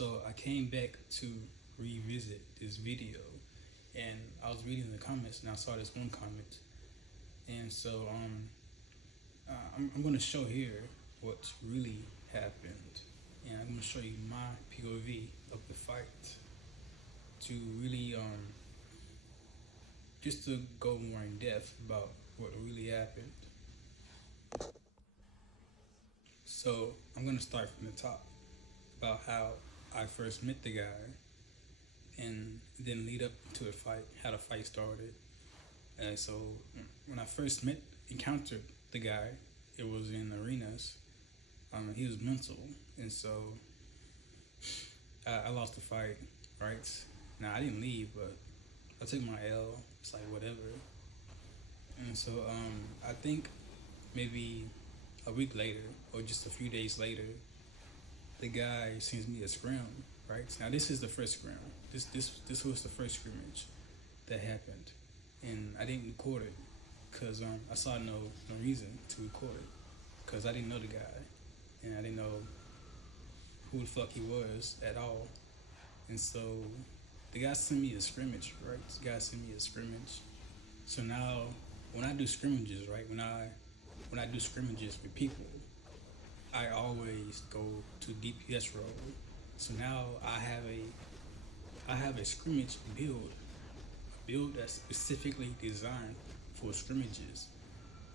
So I came back to revisit this video, and I was reading the comments, and I saw this one comment, and so I'm going to show here what really happened, and I'm going to show you my POV of the fight to really just to go more in depth about what really happened. So I'm going to start from the top about how I first met the guy, and then lead up to the fight, how the fight started. So when I first encountered the guy, it was in arenas. He was mental, and so I lost the fight. Right now, I didn't leave, but I took my L. It's like whatever. And so I think maybe a week later, or just a few days later, the guy sends me a scrim. Right now, this is the first scrim. This was the first scrimmage that happened, and I didn't record it because I saw no reason to record it because I didn't know the guy, and I didn't know who the fuck he was at all. And so the guy sent me a scrimmage, right? The guy sent me a scrimmage. So now when I do scrimmages, right? When I do scrimmages with people, I always go to DPS role. So now I have a scrimmage build that's specifically designed for scrimmages.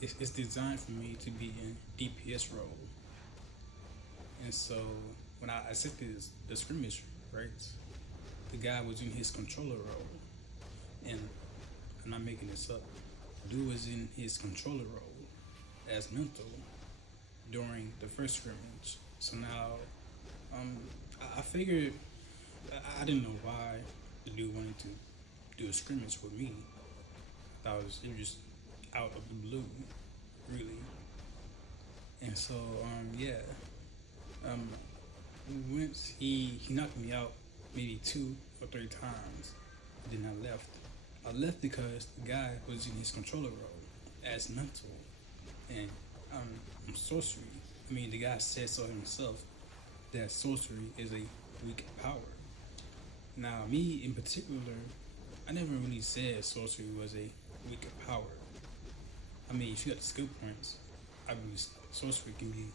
It's designed for me to be in DPS role. And so when I accepted the scrimmage, right, the guy was in his controller role, and I'm not making this up. Dude was in his controller role as mental during the first scrimmage. So now I figured I didn't know why the dude wanted to do a scrimmage with me. It was just out of the blue, really. And so once he knocked me out maybe 2 or 3 times, then I left. I left because the guy was in his controller role as mental, and I'm sorcery. I mean, the guy said so himself that sorcery is a weak power. Now, me in particular, I never really said sorcery was a weak power. I mean, if you got the skill points, I believe sorcery can be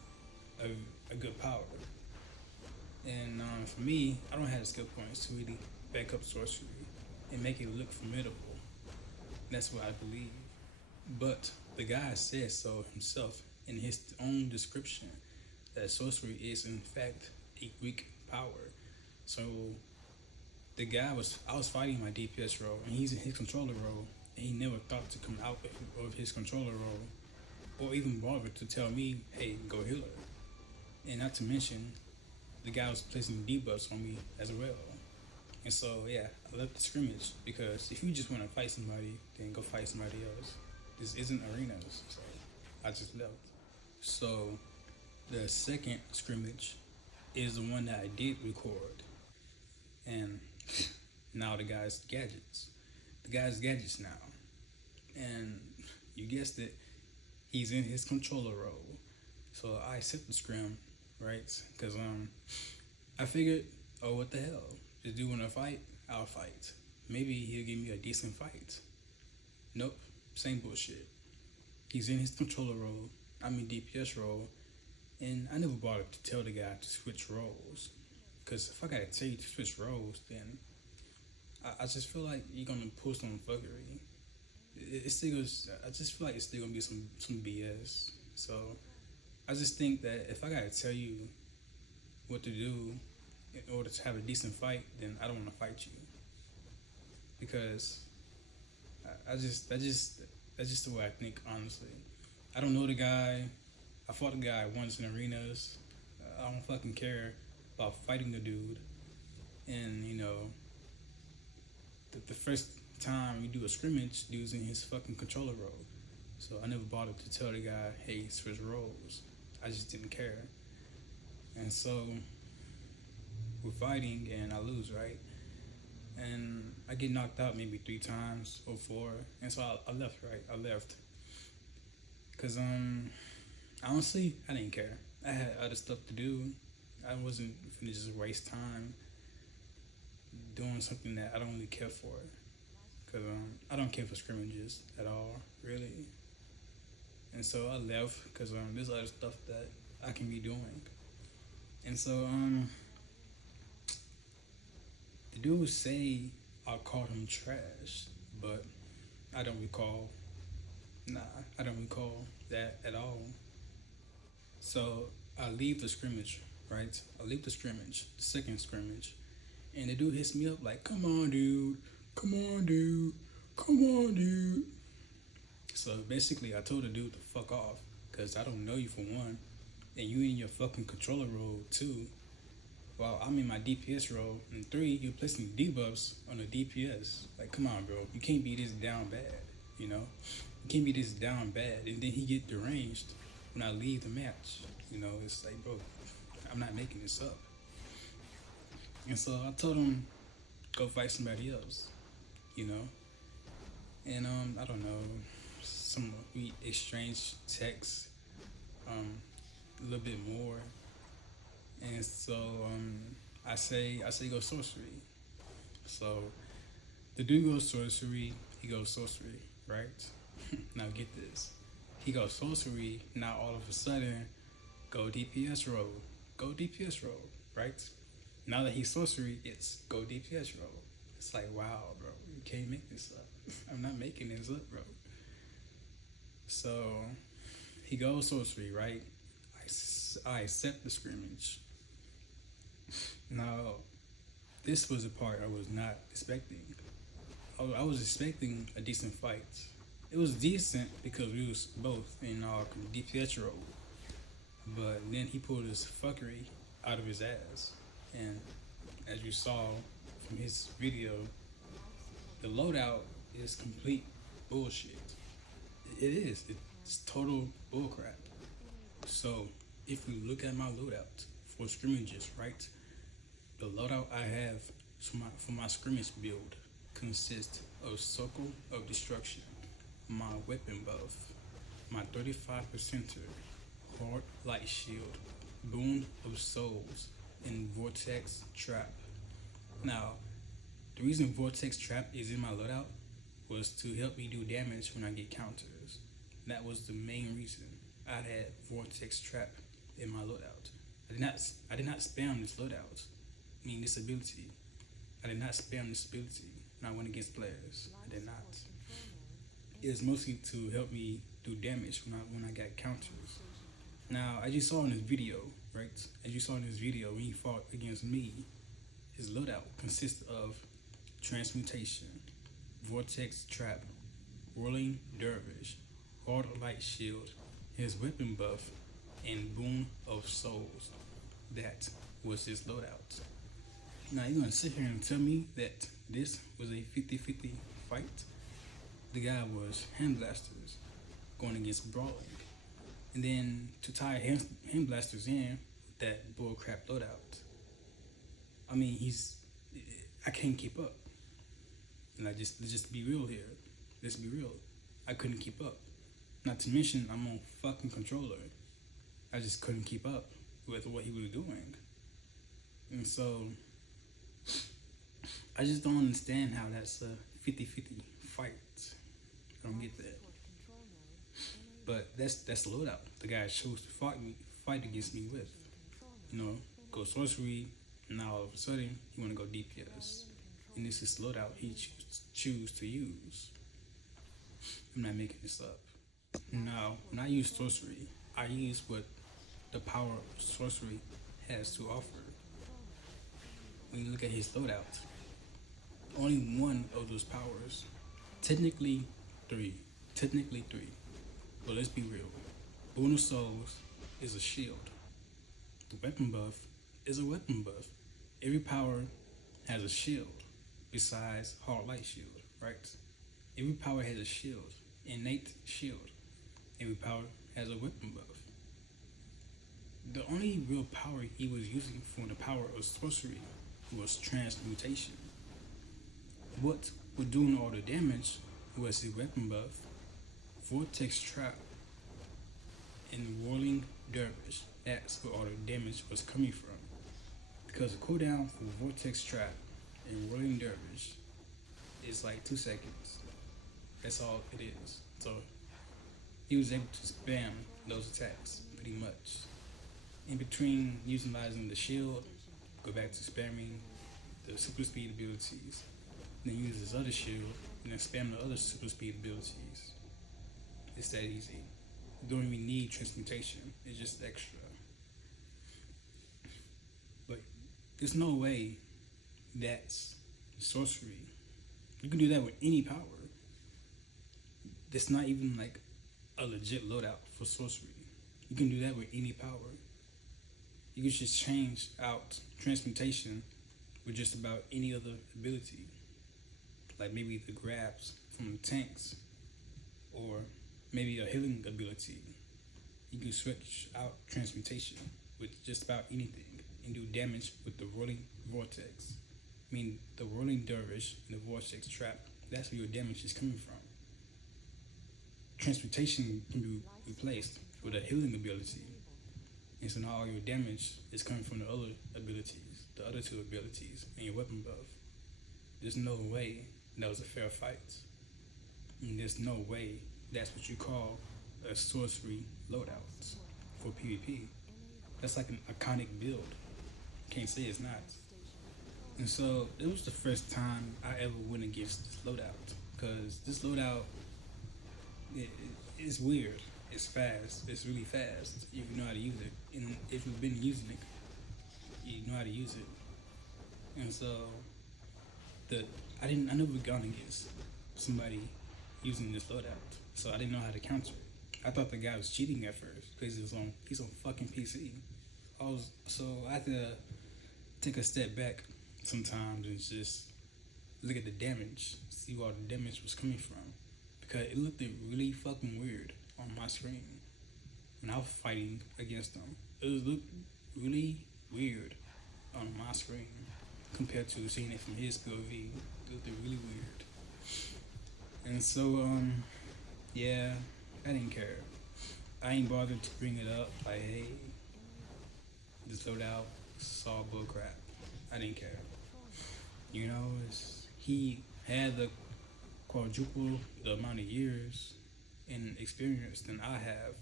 a good power. And for me, I don't have the skill points to really back up sorcery and make it look formidable. That's what I believe. But the guy said so himself in his own description that sorcery is in fact a weak power. So the guy I was fighting my DPS role, and he's in his controller role, and he never thought to come out of his controller role, or even bother to tell me, hey, go heal her. And not to mention, the guy was placing debuffs on me as well. And so yeah, I left the scrimmage because if you just want to fight somebody, then go fight somebody else. This isn't arenas, so I just left. So the second scrimmage is the one that I did record, and now the guy's gadgets. The guy's gadgets now, and you guessed it, he's in his controller role. So I accept the scrim, right? Because I figured, oh, what the hell? This dude wanna fight? I'll fight. Maybe he'll give me a decent fight. Nope, same bullshit. He's in his controller role, I'm in DPS role, and I never bothered to tell the guy to switch roles. Because if I gotta tell you to switch roles, then I just feel like you're gonna pull some fuckery. I just feel like it's still gonna be some BS. So I just think that if I gotta tell you what to do in order to have a decent fight, then I don't want to fight you, because that's just the way I think, honestly. I don't know the guy. I fought the guy once in arenas. I don't fucking care about fighting the dude. And you know, the first time we do a scrimmage, dude's in his fucking controller role. So I never bothered to tell the guy, hey, switch roles. I just didn't care. And so we're fighting and I lose, right? And I get knocked out maybe 3 times or 4. And so I left, right? I left. Cause honestly, I didn't care. I had other stuff to do I wasn't finna just waste time doing something that I don't really care for. Cause I don't care for scrimmages at all, really. And so I left because there's other stuff that I can be doing. And so the dude would say I called him trash, but I don't recall. Nah, I don't recall that at all. So I leave the scrimmage, right? I leave the scrimmage, the second scrimmage, and the dude hits me up like, "Come on, dude. Come on, dude. Come on, dude." So basically, I told the dude to fuck off, cause I don't know you for one, and you in your fucking controller role too. While I'm in my DPS role, and three, you're placing debuffs on the DPS. Like, come on, bro, you can't be this down bad, you know? You can't be this down bad, and then he get deranged when I leave the match. You know, it's like, bro, I'm not making this up. And so I told him, go fight somebody else, you know? And I don't know, we exchanged texts a little bit more. And so I say go sorcery. So the dude goes sorcery, he goes sorcery, right? Now get this. He goes sorcery, now all of a sudden, go DPS roll. Go DPS roll, right? Now that he's sorcery, it's go DPS roll. It's like, wow, bro, you can't make this up. I'm not making this up, bro. So he goes sorcery, right? I accept the scrimmage. Now, this was the part I was not expecting. I was expecting a decent fight. It was decent because we was both in our DPS role. But then he pulled his fuckery out of his ass. And as you saw from his video, the loadout is complete bullshit. It is. It's total bullcrap. So if we look at my loadout for scrimmages, right? The loadout I have for my scrimmage build consists of Circle of Destruction, my weapon buff, my 35%er, Hard Light Shield, Boon of Souls, and Vortex Trap. Now, the reason Vortex Trap is in my loadout was to help me do damage when I get counters. That was the main reason I had Vortex Trap in my loadout. I did not spam this loadout. I mean, this ability. I did not spam this ability when I went against players. I did not. It was mostly to help me do damage when I got counters. Now, as you saw in this video, right? As you saw in this video, when he fought against me, his loadout consists of Transmutation, Vortex Trap, Whirling Dervish, Hard Light Shield, his weapon buff, and Boon of Souls. That was his loadout. Now you're gonna sit here and tell me that this was a 50-50 fight? The guy was hand blasters going against brawling. And then to tie hand blasters in with that bullcrap loadout, I mean, I can't keep up. And let's just be real here. Let's be real. I couldn't keep up. Not to mention, I'm on fucking controller. I just couldn't keep up with what he was doing. And so, I just don't understand how that's a 50-50 fight. I don't get that. But that's the loadout the guy chose to fight against me with. You know, go sorcery, now all of a sudden, you want to go DPS. And this is the loadout he choose to use. I'm not making this up. Now, when I use sorcery, I use what the power of sorcery has to offer. When you look at his loadout, only one of those powers, technically three, but let's be real. Boon of Souls is a shield. The weapon buff is a weapon buff. Every power has a shield besides Hard Light Shield, right? Every power has a shield, innate shield. Every power has a weapon buff. The only real power he was using for the power of sorcery was Transmutation. What was doing all the damage was his weapon buff, Vortex Trap, and Whirling Dervish. That's where all the damage was coming from. because the cooldown for Vortex Trap and Rolling Dervish is like 2 seconds. That's all it is. So he was able to spam those attacks pretty much. In between utilizing the shield, go back to spamming the super speed abilities, then use his other shield, and then spam the other super speed abilities. It's that easy. You don't even need transmutation, it's just extra. But there's no way that's sorcery. You can do that with any power. That's not even like a legit loadout for sorcery. You can do that with any power. You can just change out transmutation with just about any other ability. Like maybe the grabs from the tanks, or maybe a healing ability. You can switch out transmutation with just about anything and do damage with the rolling vortex. I mean, the rolling dervish and the vortex trap, that's where your damage is coming from. Transmutation can be replaced with a healing ability. And so now all your damage is coming from the other abilities, the other 2 abilities, and your weapon buff. There's no way that was a fair fight. And there's no way that's what you call a sorcery loadout for PvP. That's like an iconic build. Can't say it's not. And so it was the first time I ever went against this loadout, because this loadout, it's weird. It's fast. It's really fast if you know how to use it. And if you've been using it, you know how to use it. And so I never gone against somebody using this loadout, so I didn't know how to counter it. I thought the guy was cheating at first because he's on fucking PC. So I had to take a step back sometimes and just look at the damage, see where the damage was coming from, because it looked really fucking weird on my screen when I was fighting against them. It looked really weird on my screen compared to seeing it from his POV. It looked really weird. And so, yeah, I didn't care. I ain't bothered to bring it up, like, hey, this loadout, it's all bullcrap. I didn't care. You know, he had the quadruple the amount of years and experience than I have.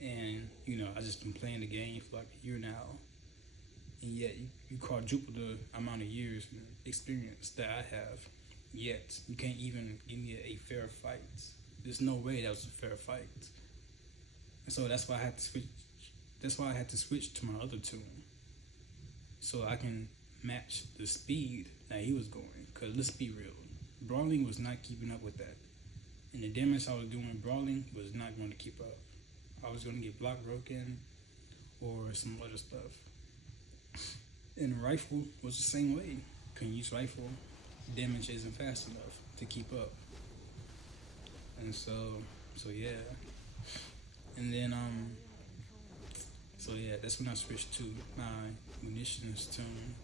And, you know, I just been playing the game for like a year now. And yet you quadruple the amount of years and experience that I have. Yet you can't even give me a fair fight. There's no way that was a fair fight. And so that's why I had to switch. That's why I had to switch to my other tune, so I can match the speed that he was going. Cause let's be real, brawling was not keeping up with that, and the damage I was doing brawling was not going to keep up. I was going to get block broken or some other stuff. And rifle was the same way. Couldn't use rifle. Damage isn't fast enough to keep up. And so yeah. And then so yeah, that's when I switched to my munitions tune.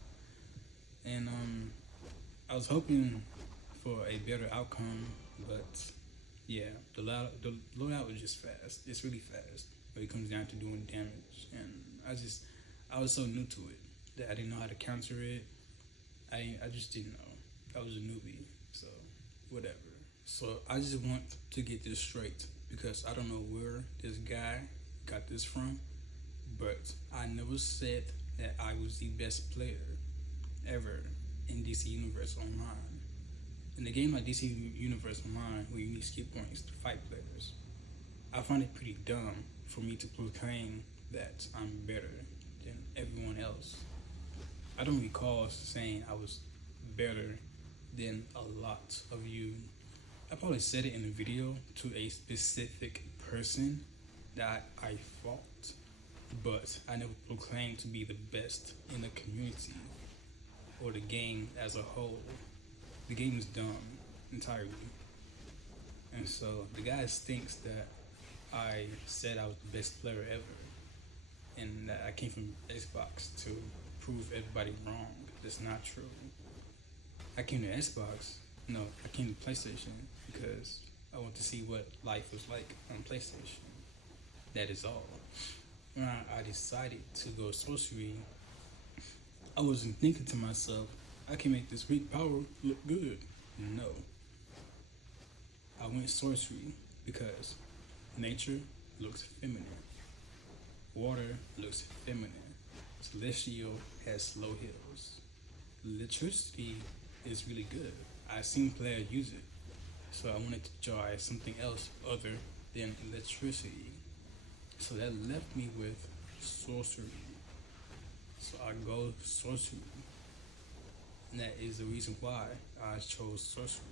And I was hoping for a better outcome, but yeah, the loadout was just fast. It's really fast, but it comes down to doing damage. And I was so new to it that I didn't know how to counter it. I just didn't know. I was a newbie, so whatever. So I just want to get this straight, because I don't know where this guy got this from, but I never said that I was the best player ever in DC Universe Online. In the game like DC Universe Online, where you need skill points to fight players, I find it pretty dumb for me to proclaim that I'm better than everyone else. I don't recall saying I was better than a lot of you. I probably said it in a video to a specific person that I fought, but I never proclaimed to be the best in the community or the game as a whole. The game is dumb entirely. And so the guy thinks that I said I was the best player ever, and that I came from Xbox to prove everybody wrong. That's not true. I came to Xbox. No, I came to PlayStation because I want to see what life was like on PlayStation. That is all. When I decided to go sorcery, I wasn't thinking to myself, I can make this weak power look good. No. I went sorcery because nature looks feminine. Water looks feminine. Celestial has low heals. Electricity is really good. I've seen players use it. So I wanted to try something else other than electricity. So that left me with sorcery. So I go sorcery. And that is the reason why I chose sorcery.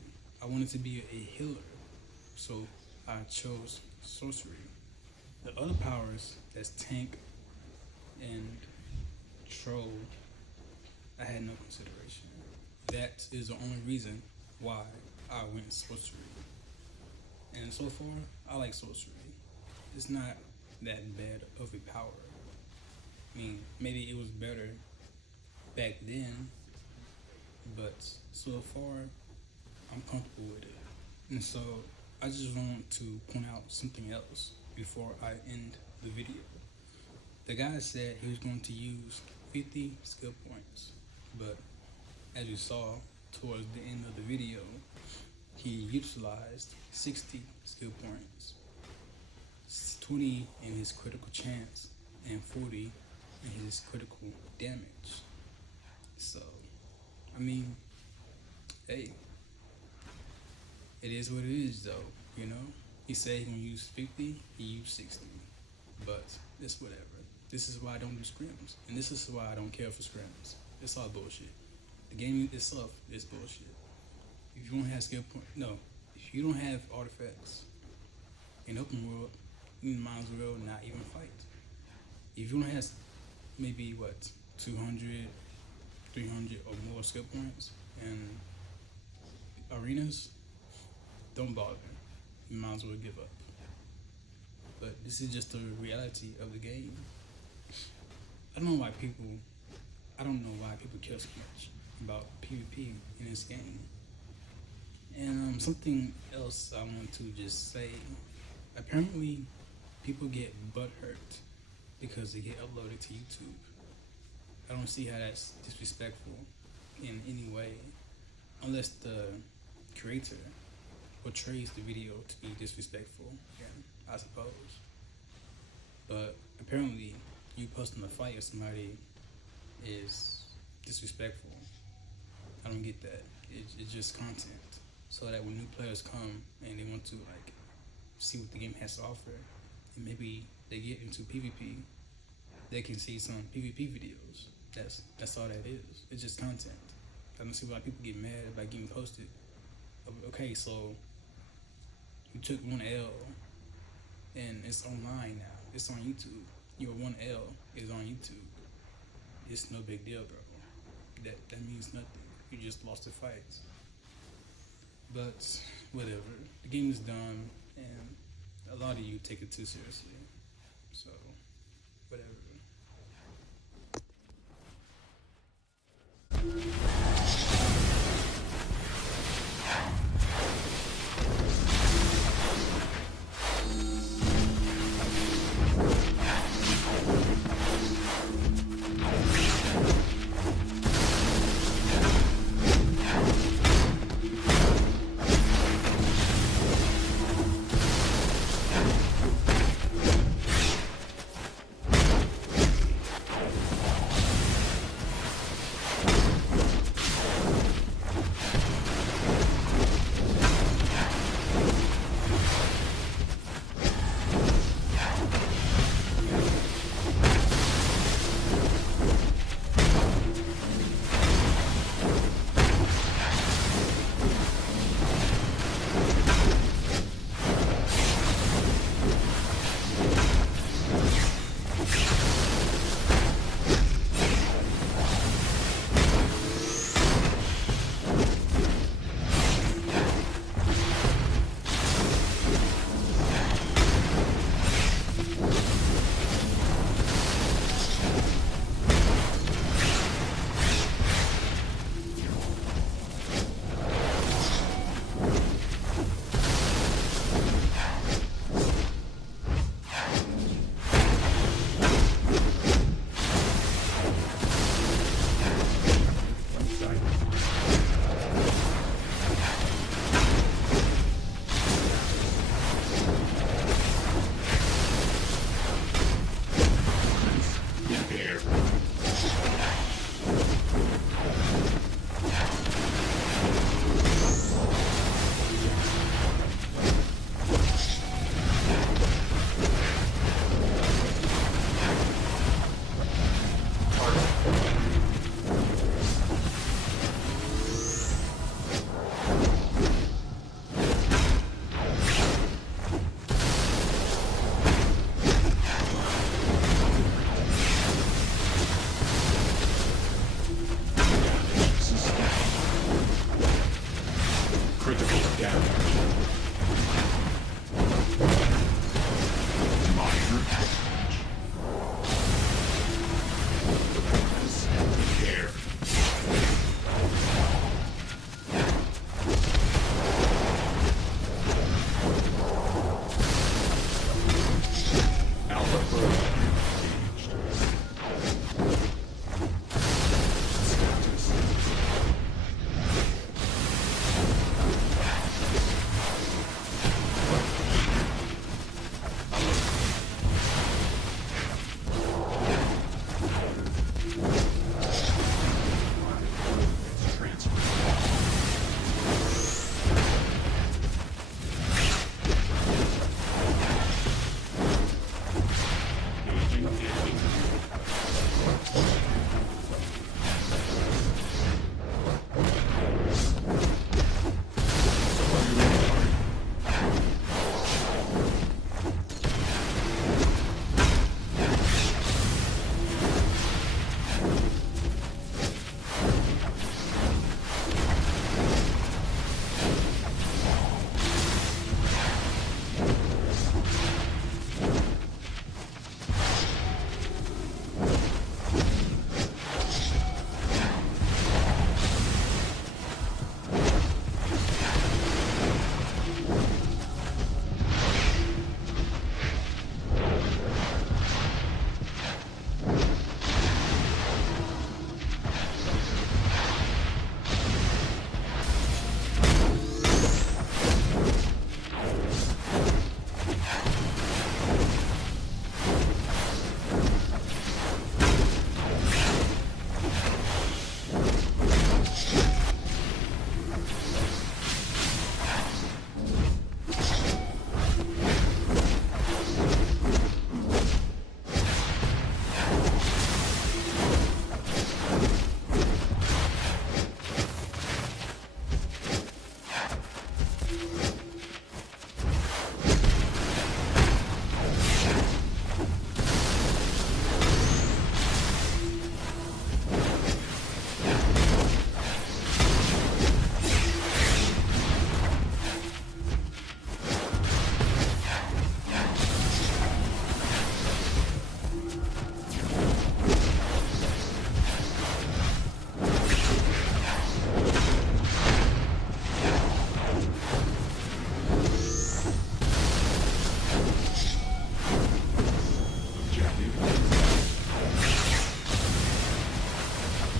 I wanted to be a healer. So I chose sorcery. The other powers, that's tank and troll, I had no consideration. That is the only reason why I went sorcery. And so far, I like sorcery. It's not that bad of a power. I mean, maybe it was better back then, but so far, I'm comfortable with it. And so, I just want to point out something else before I end the video. The guy said he was going to use 50 skill points, but as you saw towards the end of the video, he utilized 60 skill points, 20 in his critical chance, and 40 in his critical damage. So, I mean, hey, it is what it is though, you know? He said he's gonna use 50, he used 60, but it's whatever. This is why I don't do scrims, and this is why I don't care for scrims. It's all bullshit. The game itself is bullshit. If you don't have skill point, no. If you don't have artifacts in open world, you might as well not even fight. If you don't have maybe 200, 300 or more skill points in arenas, don't bother. You might as well give up. But this is just the reality of the game. I don't know why people care so much about PvP in this game. And something else I want to just say. Apparently, people get butthurt because they get uploaded to YouTube. I don't see how that's disrespectful in any way, unless the creator portrays the video to be disrespectful, I suppose. But apparently, you posting a fight with somebody is disrespectful. I don't get that. It's just content. So that when new players come and they want to see what the game has to offer, and maybe they get into PvP, they can see some PvP videos. That's all that is. It's just content. I don't see why people get mad about getting posted. Okay, so you took one L and it's online now. It's on YouTube. Your one L is on YouTube. It's no big deal, bro. That means nothing. You just lost the fight. But whatever. The game is done, and a lot of you take it too seriously. So whatever.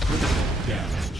Critical damage.